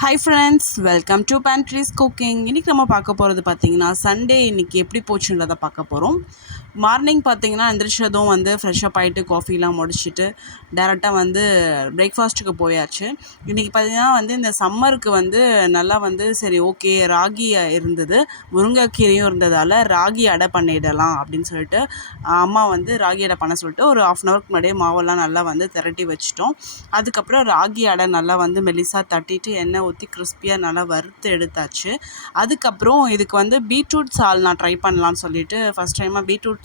Hi friends welcome to pantries cooking இன்றைக்கி நம்ம பார்க்க போகிறது பார்த்திங்கன்னா சண்டே இன்றைக்கி எப்படி போச்சுன்றதை பார்க்க போகிறோம் மார்னிங் பார்த்தீங்கன்னா எந்திரிச்சதும் வந்து ஃப்ரெஷ்ஷப் ஆகிட்டு காஃபிலாம் முடிச்சுட்டு டேரெக்டாக வந்து பிரேக்ஃபாஸ்ட்டுக்கு போயாச்சு. இன்றைக்கி பார்த்திங்கன்னா வந்து இந்த சம்மருக்கு வந்து நல்லா வந்து சரி ஓகே ராகி இருந்தது. முருங்கைக்கீரையும் இருந்ததால் ராகி அடை பண்ணிடலாம் அப்படின்னு சொல்லிட்டு அம்மா வந்து ராகி அடை பண்ண சொல்லிட்டு ஒரு ஆஃப் அன் ஹவருக்கு முன்னாடியே மாவெல்லாம் நல்லா வந்து திரட்டி வச்சிட்டோம். அதுக்கப்புறம் ராகி அடை நல்லா வந்து மெலிசாக தட்டிட்டு எண்ணெய் ஊற்றி கிறிஸ்பியாக நல்லா வறுத்து எடுத்தாச்சு. அதுக்கப்புறம் இதுக்கு வந்து பீட்ரூட் சால் நான் ட்ரை பண்ணலான்னு சொல்லிட்டு ஃபஸ்ட் டைமாக பீட்ரூட்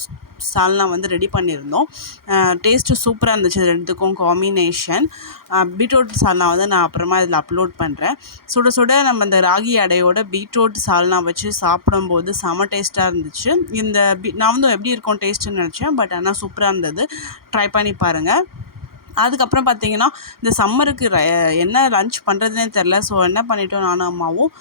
சால்னா வந்து ரெடி பண்ணியிருந்தோம். டேஸ்ட்டு சூப்பராக இருந்துச்சு ரெண்டுக்கும் காம்பினேஷன் பீட்ரூட் சால்னா வந்து நான் அப்புறமா இதில் அப்லோட் பண்ணுறேன் சுட சுட நம்ம இந்த ராகி அடையோட பீட்ரூட் சால்னா வச்சு சாப்பிடும்போது செம டேஸ்ட்டாக இருந்துச்சு. இந்த பீ நான் வந்து எப்படி இருக்கும் டேஸ்ட்டுன்னு நினச்சேன் பட் ஆனால் சூப்பராக இருந்தது. ட்ரை பண்ணி பாருங்கள் அதுக்கப்புறம் பார்த்தீங்கன்னா இந்த சம்மருக்கு என்ன லன்ச் பண்ணுறதுனே தெரில ஸோ என்ன பண்ணிட்டோம் நானும் அம்மாவும்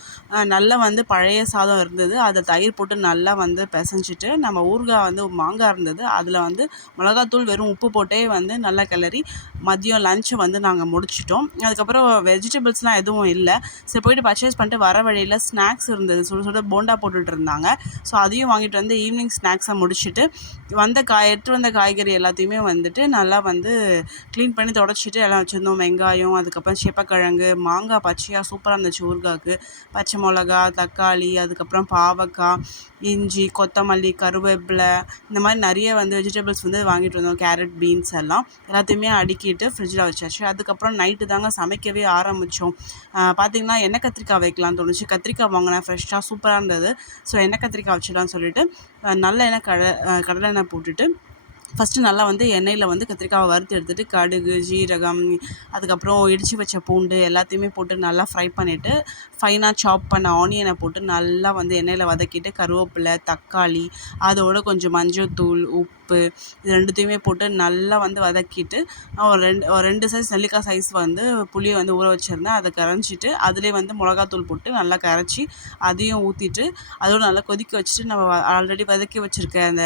நல்லா வந்து பழைய சாதம் இருந்தது. அதை தயிர் போட்டு நல்லா வந்து பிசைஞ்சிட்டு நம்ம ஊறுகாய் வந்து மாங்காய் இருந்தது. அதில் வந்து மிளகாத்தூள் வெறும் உப்பு போட்டே வந்து நல்லா கிளறி மதியம் லஞ்சை வந்து நாங்கள் முடிச்சிட்டோம். அதுக்கப்புறம் வெஜிடபிள்ஸ்லாம் எதுவும் இல்லை. சரி போயிட்டு பர்ச்சேஸ் பண்ணிட்டு வர வழியில் ஸ்நாக்ஸ் இருந்தது. சுட சுட போண்டா போட்டுட்டு இருந்தாங்க. ஸோ அதையும் வாங்கிட்டு வந்து ஈவினிங் ஸ்நாக்ஸை முடிச்சுட்டு வந்த காய் எடுத்து வந்த காய்கறி எல்லாத்தையுமே வந்துட்டு நல்லா வந்து க்ளீன் க்ளீன் பண்ணி தொடச்சிட்டு எல்லாம் வச்சுருந்தோம். வெங்காயம் அதுக்கப்புறம் சேப்பக்கிழங்கு மாங்காய் பச்சையாக சூப்பராக இருந்துச்சு ஊறுகாய்க்கு பச்சை மிளகா தக்காளி அதுக்கப்புறம் பாவக்காய் இஞ்சி கொத்தமல்லி கருவேப்பிலை இந்த மாதிரி நிறைய வந்து வெஜிடபிள்ஸ் வந்து வாங்கிட்டு வந்தோம். கேரட் பீன்ஸ் எல்லாம் எல்லாத்தையுமே அடுக்கிட்டு ஃப்ரிட்ஜில் வச்சாச்சு. அதுக்கப்புறம் நைட்டு தாங்க சமைக்கவே ஆரம்பித்தோம் பார்த்திங்கன்னா எண்ணெய் கத்திரிக்காய் வைக்கலாம்னு தோணுச்சு. கத்திரிக்காய் வாங்கினேன் ஃப்ரெஷ்ஷாக சூப்பராக இருந்தது. ஸோ எண்ணெய் கத்திரிக்காய் வச்சிடலாம்னு சொல்லிட்டு நல்ல எண்ணெய் கடை கடலை எண்ணெய் போட்டுட்டு ஃபஸ்ட்டு நல்லா வந்து எண்ணெயில் வந்து கத்திரிக்காவை வறுத்து எடுத்துகிட்டு கடுகு ஜீரகம் அதுக்கப்புறம் இடித்து வச்ச பூண்டு எல்லாத்தையுமே போட்டு நல்லா ஃப்ரை பண்ணிவிட்டு ஃபைனாக சாப் பண்ண ஆனியனை போட்டு நல்லா வந்து எண்ணெயில் வதக்கிட்டு கருவேப்பிலை தக்காளி அதோட கொஞ்சம் மஞ்சள்தூள் உப்பு இது ரெண்டுத்தையுமே போட்டு நல்லா வந்து வதக்கிட்டு ஒரு ரெண்டு ஒரு ரெண்டு சைஸ் நெல்லிக்காய் சைஸ் வந்து புளியை வந்து ஊற வச்சுருந்தேன். அதை கரைஞ்சிட்டு அதிலே வந்து மிளகாத்தூள் போட்டு நல்லா கரைச்சி அதையும் ஊற்றிட்டு அதோட நல்லா கொதிக்க வச்சுட்டு நம்ம ஆல்ரெடி வதக்கி வச்சுருக்க அந்த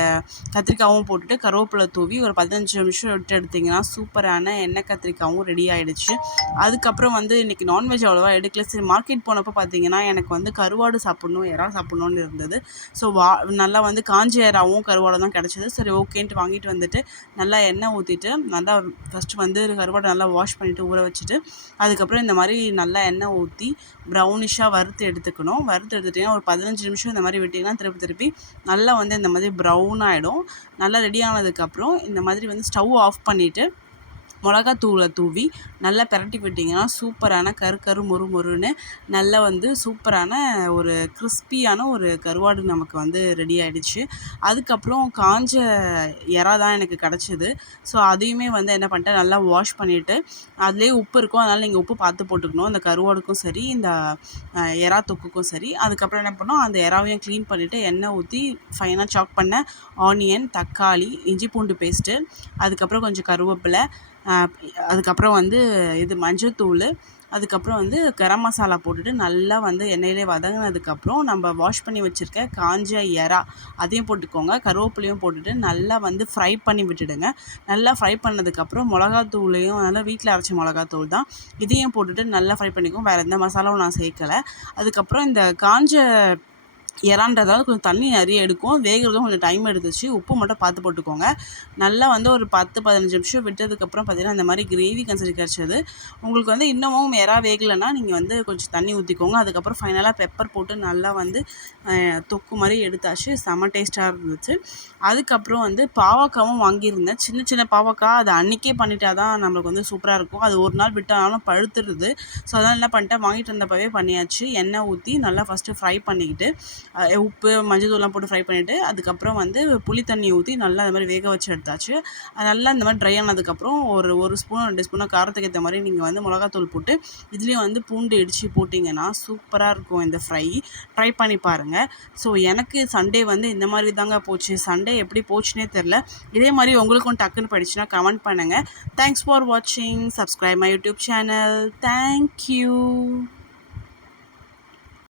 கத்திரிக்காயும் போட்டுட்டு கருவேப்பிலை கருவேப்பிலை தூவி ஒரு பதினஞ்சு நிமிஷம் விட்டு எடுத்திங்கன்னா சூப்பரான எண்ணெய் கத்திரிக்காயும் ரெடி ஆகிடுச்சு அதுக்கப்புறம் வந்து இன்றைக்கி நான்வெஜ் அவ்வளோவா எடுக்கல. சரி மார்க்கெட் போனப்போ பார்த்தீங்கன்னா எனக்கு வந்து கருவாடு சாப்பிட்ணும் இறால் சாப்பிட்ணுன்னு இருந்தது. ஸோ வா நல்லா வந்து காஞ்ச இறாவும் கருவாடும் தான் கிடச்சிது. சரி ஓகேன்ட்டு வாங்கிட்டு வந்துட்டு நல்லா எண்ணெய் ஊற்றிட்டு நல்லா ஃபஸ்ட்டு வந்து கருவாடை நல்லா வாஷ் பண்ணிவிட்டு ஊற வச்சுட்டு அதுக்கப்புறம் இந்த மாதிரி நல்லா எண்ணெய் ஊற்றி ப்ரௌனிஷாக வறுத்து எடுத்துக்கணும். வறுத்து எடுத்துட்டிங்கன்னா ஒரு பதினஞ்சு நிமிஷம் இந்த மாதிரி விட்டிங்கன்னா திருப்பி திருப்பி நல்லா வந்து இந்த மாதிரி ப்ரௌன் ஆகிடும் நல்லா ரெடி ஆனதுக்கு அப்புறம் இந்த மாதிரி வந்து ஸ்டவ் ஆஃப் பண்ணிவிட்டு மிளகாத்தூளை தூவி நல்லா பிரட்டி விட்டிங்கன்னா சூப்பரான கரு கரு மொறு மொறுன்னு நல்லா வந்து சூப்பரான ஒரு கிறிஸ்பியான ஒரு கருவாடு நமக்கு வந்து ரெடி ஆகிடுச்சு அதுக்கப்புறம் காஞ்ச இறா தான் எனக்கு கிடச்சிது. ஸோ அதையுமே வந்து என்ன பண்ணிட்டேன் நல்லா வாஷ் பண்ணிவிட்டு அதுலேயே உப்பு இருக்கும். அதனால் நீங்கள் உப்பு பார்த்து போட்டுக்கணும். அந்த கருவாடுக்கும் சரி இந்த எறா தொக்குக்கும் சரி. அதுக்கப்புறம் என்ன பண்ணோம் அந்த இறாவையும் க்ளீன் பண்ணிவிட்டு எண்ணெய் ஊற்றி ஃபைனாக சாக் பண்ண ஆனியன் தக்காளி இஞ்சி பூண்டு பேஸ்ட்டு அதுக்கப்புறம் கொஞ்சம் கருவேப்பிலை அதுக்கப்புறம் வந்து இது மஞ்சள்தூள் அதுக்கப்புறம் வந்து கரம் மசாலா போட்டுட்டு நல்லா வந்து எண்ணெயிலே வதங்கினதுக்கப்புறம் நம்ம வாஷ் பண்ணி வச்சுருக்க காஞ்ச எறா அதையும் போட்டுக்கோங்க. கருவேப்பிலையும் போட்டுட்டு நல்லா வந்து ஃப்ரை பண்ணி விட்டுடுங்க. நல்லா ஃப்ரை பண்ணதுக்கப்புறம் மிளகாத்தூளையும் நல்லா வீட்டில் அரைச்ச மிளகாத்தூள் தான். இதையும் போட்டுட்டு நல்லா ஃப்ரை பண்ணிக்கோங்க. வேறு எந்த மசாலாவும் நான் சேர்க்கலை. அதுக்கப்புறம் இந்த காஞ்ச இறான்றதால கொஞ்சம் தண்ணி நிறைய எடுக்கும். வேகிறதும் கொஞ்சம் டைம் எடுத்துச்சு. உப்பு மட்டும் பார்த்து போட்டுக்கோங்க. நல்லா வந்து ஒரு பத்து பதினஞ்சு நிமிஷம் விட்டதுக்கப்புறம் பார்த்திங்கன்னா இந்த மாதிரி கிரேவி கன்சரி கிடச்சது. உங்களுக்கு வந்து இன்னமும் இறா வேகலைன்னா நீங்கள் வந்து கொஞ்சம் தண்ணி ஊற்றிக்கோங்க அதுக்கப்புறம் ஃபைனலாக பெப்பர் போட்டு நல்லா வந்து தொக்கு மாதிரி எடுத்தாச்சு. செம்ம டேஸ்ட்டாக இருந்துச்சு. அதுக்கப்புறம் வந்து பாவக்காவும் வாங்கியிருந்தேன். சின்ன சின்ன பாவக்காய் அதை அன்றைக்கே பண்ணிட்டா தான் நம்மளுக்கு வந்து சூப்பராக இருக்கும். அது ஒரு நாள் விட்டாலும் பழுத்துருது. ஸோ அதெல்லாம் என்ன பண்ணிட்டேன்? வாங்கிட்டு வந்தப்பவே பண்ணியாச்சு. எண்ணெய் ஊற்றி நல்லா ஃபஸ்ட்டு ஃப்ரை பண்ணிக்கிட்டு உப்பு மஞ்சள்தூள்லாம் போட்டு ஃப்ரை பண்ணிவிட்டு அதுக்கப்புறம் வந்து புளி தண்ணி ஊற்றி நல்லா அந்த மாதிரி வேக வச்சு எடுத்தாச்சு. நல்லா இந்த மாதிரி ட்ரை ஆனதுக்கப்புறம் ஒரு ஒரு ஸ்பூன் ரெண்டு ஸ்பூனாக காரத்துக்கு ஏற்ற மாதிரி நீங்கள் வந்து மிளகாத்தூள் போட்டு இதுலேயும் வந்து பூண்டு இடித்து போட்டிங்கன்னா சூப்பராக இருக்கும் இந்த ஃப்ரை ட்ரை பண்ணி பாருங்கள் ஸோ எனக்கு சண்டே வந்து இந்த மாதிரி தாங்க போச்சு. சண்டே எப்படி போச்சுனே தெரில இதே மாதிரி உங்களுக்கும் டக்குன்னு படிச்சுன்னா கமெண்ட் பண்ணுங்கள் தேங்க்ஸ் ஃபார் வாட்சிங் subscribe my YouTube channel thank you